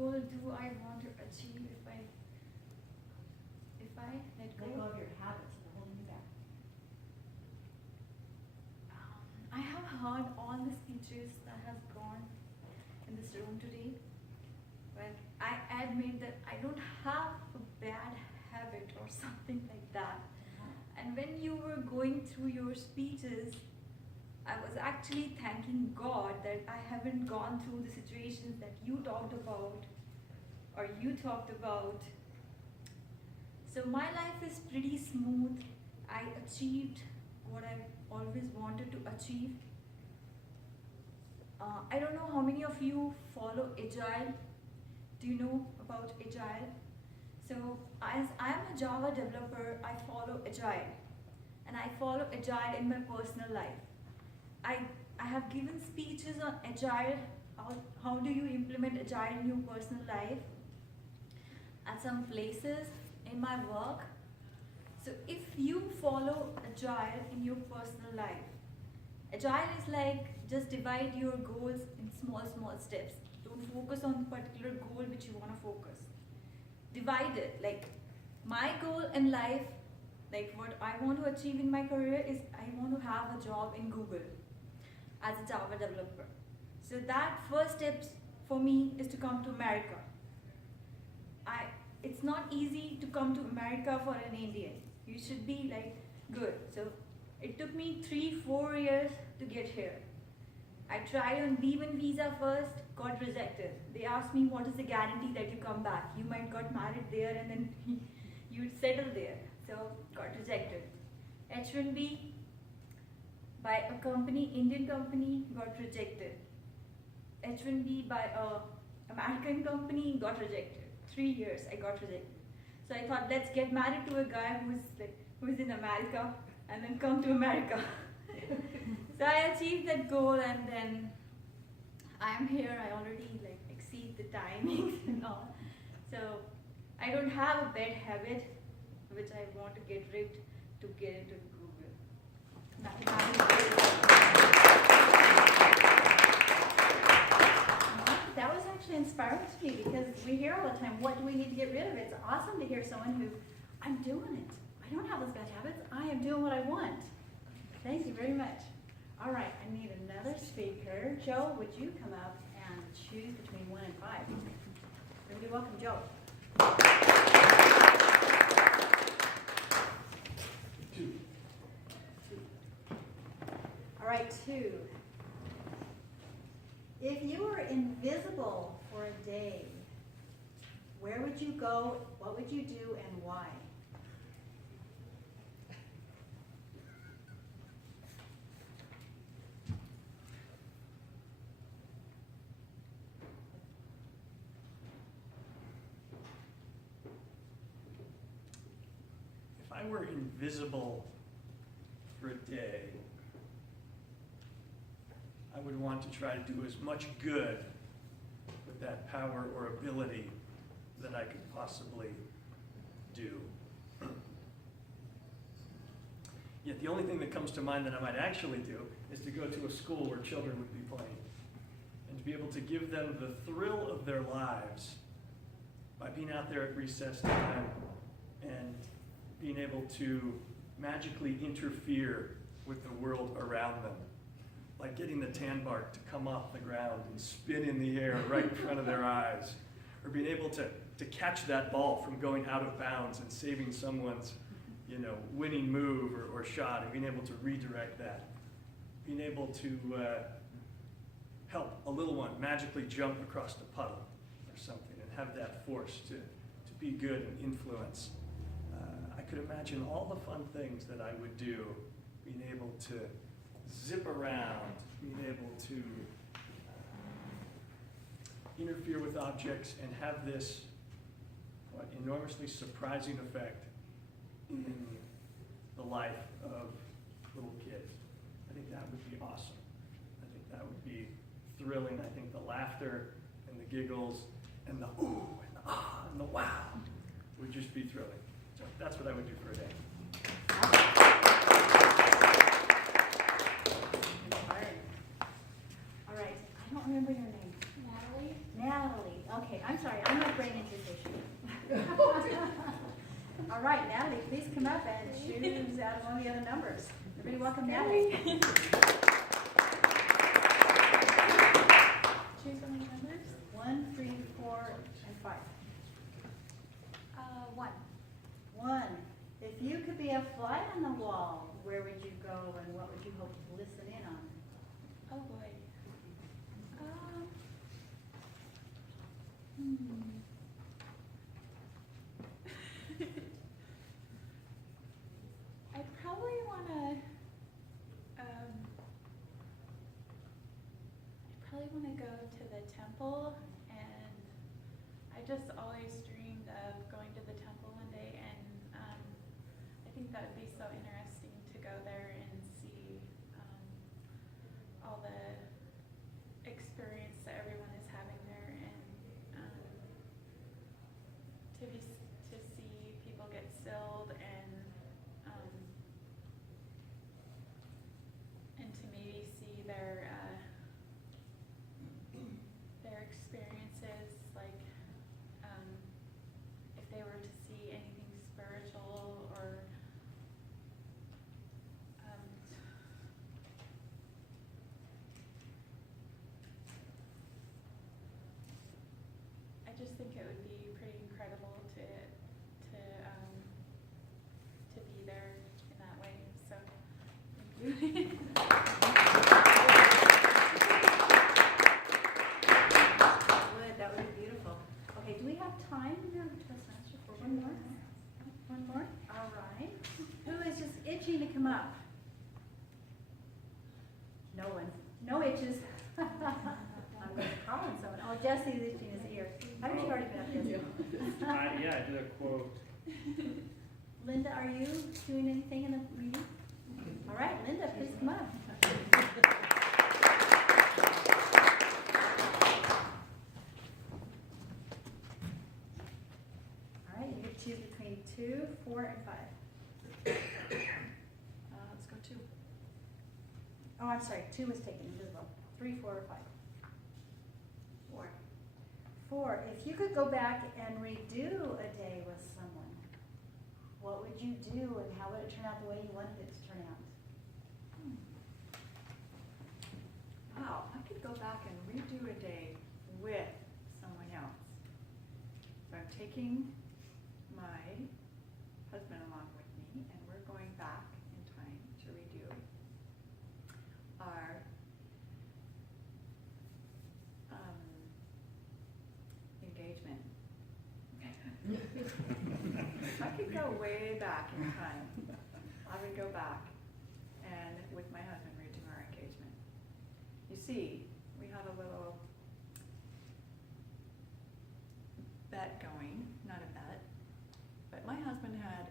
goal do I want to achieve if I let go? Let go of your habits that are holding you back. I have heard all the speeches that has gone in this room today, but I admit that I don't have a bad habit or something like that. And when you were going through your speeches, I was actually thanking God that I haven't gone through the situations that you talked about or you talked about. So my life is pretty smooth. I achieved what I always wanted to achieve. I don't know how many of you follow Agile. Do you know about Agile? So as I am a Java developer, I follow Agile. And I follow Agile in my personal life. I have given speeches on Agile, how do you implement Agile in your personal life at some places in my work. So if you follow Agile in your personal life, Agile is like just divide your goals in small steps. Don't focus on the particular goal which you want to focus. Divide it, like my goal in life, like what I want to achieve in my career is I want to have a job in Google as a Java developer. So that first step for me is to come to America. It's not easy to come to America for an Indian. You should be like good. So it took me 3-4 years to get here. I tried on B1 visa first, got rejected. They asked me what is the guarantee that you come back. You might got married there and then you'd settle there. So got rejected. H1B by a company, Indian company, got rejected. H1B by a American company, got rejected. 3 years I got rejected. So I thought, let's get married to a guy who's in America and then come to America. So I achieved that goal and then I am here. I already exceed the timings and all. So I don't have a bad habit which I want to get rid to get into Google. That was actually inspiring to me because we hear all the time, what do we need to get rid of? It's awesome to hear someone who, I'm doing it. I don't have those bad habits. I am doing what I want. Thank you very much. All right, I need another speaker. Joe, would you come up and choose between 1 and 5? Everybody welcome Joe. All right, 2. If you were invisible for a day, where would you go, what would you do, and why? If I were invisible for a day, I would want to try to do as much good with that power or ability that I could possibly do. Yet the only thing that comes to mind that I might actually do is to go to a school where children would be playing and to be able to give them the thrill of their lives by being out there at recess time and being able to magically interfere with the world around them. Like getting the tan bark to come off the ground and spin in the air right in front of their eyes. Or being able to catch that ball from going out of bounds and saving someone's winning move or shot and being able to redirect that. Being able to help a little one magically jump across the puddle or something and have that force to be good and influence. I could imagine all the fun things that I would do, being able to zip around, being able to interfere with objects and have this enormously surprising effect in the life of little kids. I think that would be awesome. I think that would be thrilling. I think the laughter and the giggles and the ooh and the ah and the wow would just be thrilling. So that's what I would do for a day. All right. I don't remember your name. Natalie? Natalie, okay, I'm sorry, I'm not brain invitation. All right, Natalie, please come up and choose out of one of the other numbers. Everybody welcome Natalie. Choose one of the numbers. 1, 3, 4, and 5. 1. 1. If you could be a fly on the wall, where would you go and what would you hope to listen in on? Oh boy. I probably wanna go to the temple, and I just always dreamed of going to the temple one day, and I think that would be so interesting to go there and see all the experience that everyone is having there, and to see people get stilled, and to maybe see their experiences, like if they were to see anything spiritual, or I just think it would be pretty incredible to be there in that way. So thank you. That would be beautiful. Okay, do we have time now to answer for one more? One more? All right. Who is just itching to come up? No one. No itches. I'm going to call on someone. Oh, Jesse's itching his ear. Haven't you already been up, Jesse? Yeah, I did a quote. Linda, are you doing anything in the meeting? All right, Linda, please come up. All right, you get to choose between 2, 4, and 5. Let's go 2. Oh, I'm sorry, 2 was taken, invisible. 3, 4, or 5. 4. 4, if you could go back and redo a day with someone, what would you do and how would it turn out the way you wanted it to turn out? Wow, I could go back and redo a day with someone else. So I'm taking my husband along with me, and we're going back in time to redo our engagement. I could go way back in time. I would go back and with my husband redo our engagement. You see, we had a little bet going, not a bet, but my husband had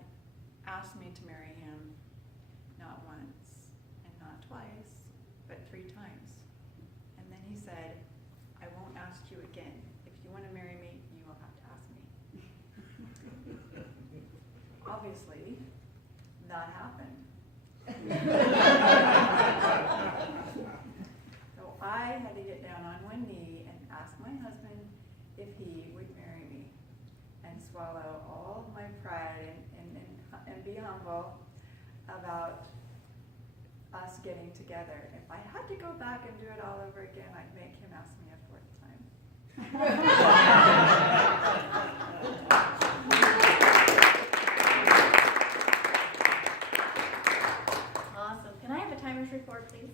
asked me to marry him not once and not twice, but 3 times. And then he said, I won't ask you again. If you want to marry me, you will have to ask me. Obviously, that happened. So I had to get down on one knee and ask my husband if he would marry me, and swallow all of my pride and be humble about us getting together. If I had to go back and do it all over again, I'd make him ask me a 4th time. Awesome. Can I have a timer's report, please?